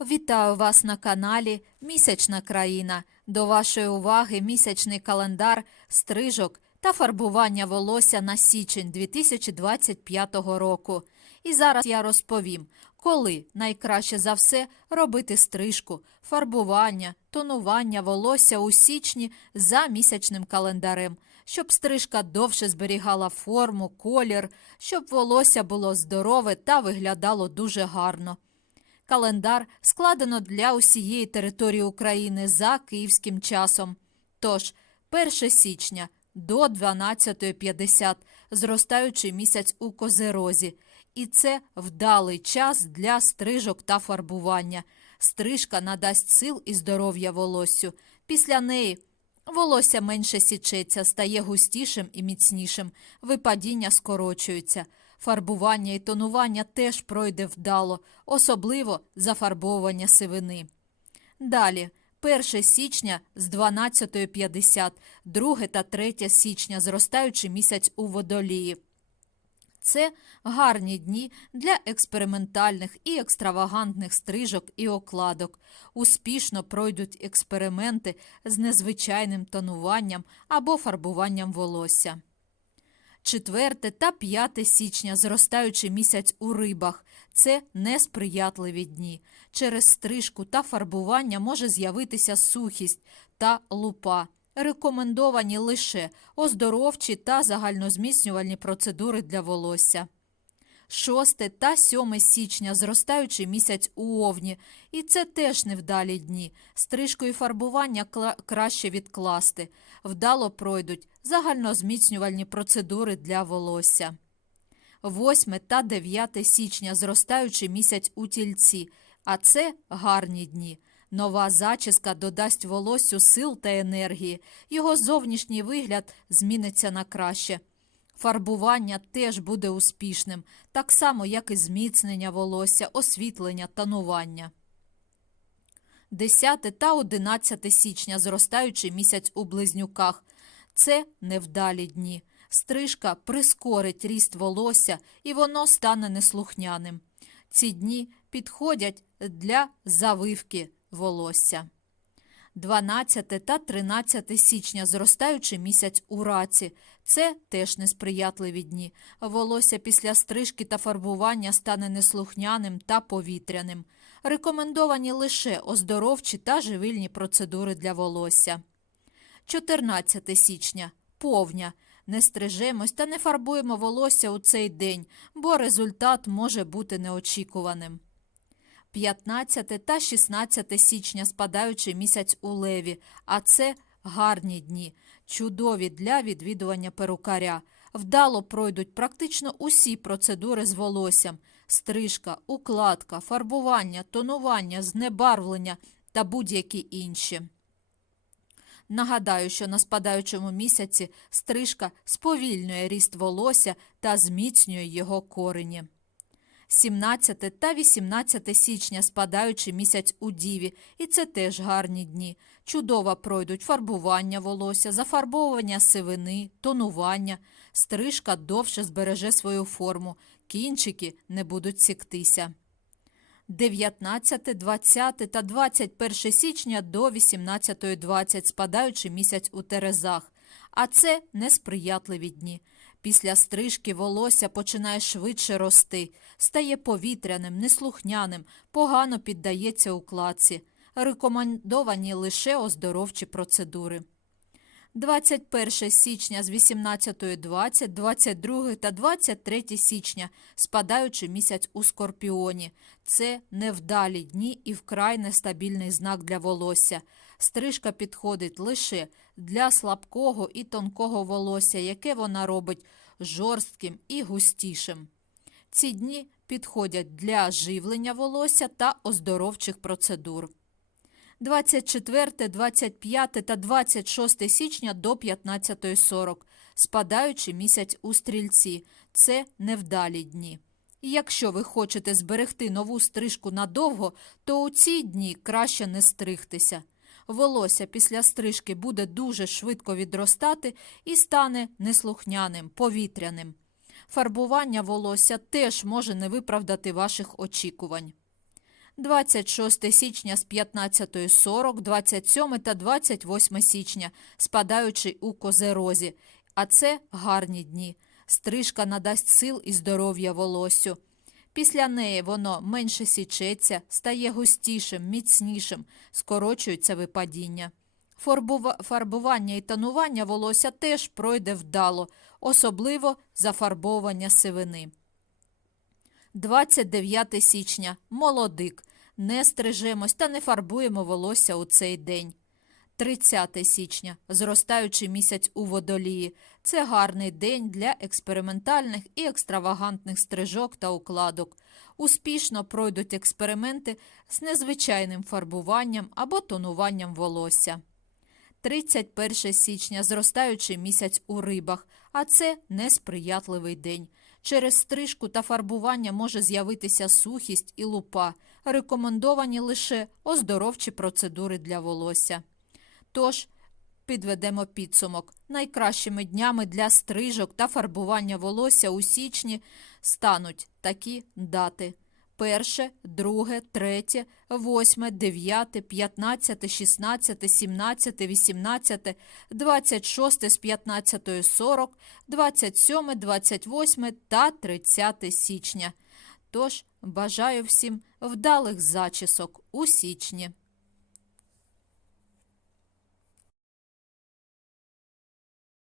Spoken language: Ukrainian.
Вітаю вас на каналі Місячна країна. До вашої уваги місячний календар стрижок та фарбування волосся на січень 2025 року. І зараз я розповім, коли найкраще за все робити стрижку, фарбування, тонування волосся у січні за місячним календарем, щоб стрижка довше зберігала форму, колір, щоб волосся було здорове та виглядало дуже гарно. Календар складено для усієї території України за київським часом. Тож, 1 січня до 12.50 зростаючий місяць у Козерозі. І це вдалий час для стрижок та фарбування. Стрижка надасть сил і здоров'я волоссю. Після неї волосся менше січеться, стає густішим і міцнішим, випадіння скорочується. Фарбування і тонування теж пройде вдало, особливо зафарбовування сивини. Далі, 1 січня з 12.50, 2 та 3 січня зростаючий місяць у водолії. Це гарні дні для експериментальних і екстравагантних стрижок і окладок. Успішно пройдуть експерименти з незвичайним тонуванням або фарбуванням волосся. 4 та 5 січня зростаючий місяць у рибах. Це несприятливі дні. Через стрижку та фарбування може з'явитися сухість та лупа. Рекомендовані лише оздоровчі та загальнозміцнювальні процедури для волосся. 6 та 7 січня зростаючий місяць у Овні, і це теж невдалі дні. Стрижку і фарбування краще відкласти. Вдало пройдуть загальнозміцнювальні процедури для волосся. 8 та 9 січня зростаючий місяць у тільці, а це гарні дні. Нова зачіска додасть волоссю сил та енергії, його зовнішній вигляд зміниться на краще. Фарбування теж буде успішним, так само, як і зміцнення волосся, освітлення, тонування. 10 та 11 січня зростаючий місяць у близнюках. Це невдалі дні. Стрижка прискорить ріст волосся і воно стане неслухняним. Ці дні підходять для завивки волосся. 12 та 13 січня зростаючий місяць у раці. Це теж несприятливі дні. Волосся після стрижки та фарбування стане неслухняним та повітряним. Рекомендовані лише оздоровчі та живильні процедури для волосся. 14 січня повня. Не стрижемось та не фарбуємо волосся у цей день, бо результат може бути неочікуваним. 15 та 16 січня спадаючий місяць у леві, а це гарні дні, чудові для відвідування перукаря. Вдало пройдуть практично усі процедури з волоссям: стрижка, укладка, фарбування, тонування, знебарвлення та будь-які інші. Нагадаю, що на спадаючому місяці стрижка сповільнює ріст волосся та зміцнює його корені. 17 та 18 січня спадаючий місяць у Діві, і це теж гарні дні. Чудово пройдуть фарбування волосся, зафарбовування сивини, тонування. Стрижка довше збереже свою форму, кінчики не будуть сіктися. 19, 20 та 21 січня до 18.20 спадаючий місяць у Терезах. А це несприятливі дні. Після стрижки волосся починає швидше рости, стає повітряним, неслухняним, погано піддається укладці. Рекомендовані лише оздоровчі процедури. 21 січня з 18.20, 22 та 23 січня спадаючий місяць у Скорпіоні. Це невдалі дні і вкрай нестабільний знак для волосся. Стрижка підходить лише для слабкого і тонкого волосся, яке вона робить жорстким і густішим. Ці дні підходять для живлення волосся та оздоровчих процедур. 24, 25 та 26 січня до 15.40. Спадаючий місяць у стрільці. Це невдалі дні. І якщо ви хочете зберегти нову стрижку надовго, то у ці дні краще не стригтися. Волосся після стрижки буде дуже швидко відростати і стане неслухняним, повітряним. Фарбування волосся теж може не виправдати ваших очікувань. 26 січня з 15.40, 27 та 28 січня, спадаючи у козерозі. А це гарні дні. Стрижка надасть сил і здоров'я волосю. Після неї воно менше січеться, стає густішим, міцнішим, скорочується випадіння. Фарбува- Фарбування і тонування волосся теж пройде вдало, особливо зафарбовування сивини. 29 січня. Молодик. Не стрижемось та не фарбуємо волосся у цей день. 30 січня. Зростаючий місяць у водолії. Це гарний день для експериментальних і екстравагантних стрижок та укладок. Успішно пройдуть експерименти з незвичайним фарбуванням або тонуванням волосся. 31 січня зростаючий місяць у рибах, а це несприятливий день. Через стрижку та фарбування може з'явитися сухість і лупа. Рекомендовані лише оздоровчі процедури для волосся. Тож, підведемо підсумок. Найкращими днями для стрижок та фарбування волосся у січні стануть такі дати. Перше, друге, третє, восьме, дев'яте, п'ятнадцяте, шістнадцяте, сімнадцяте, вісімнадцяте, двадцять шосте з п'ятнадцятої сорок, двадцять сьоме, двадцять восьме та тридцяте січня. Тож бажаю всім вдалих зачісок у січні.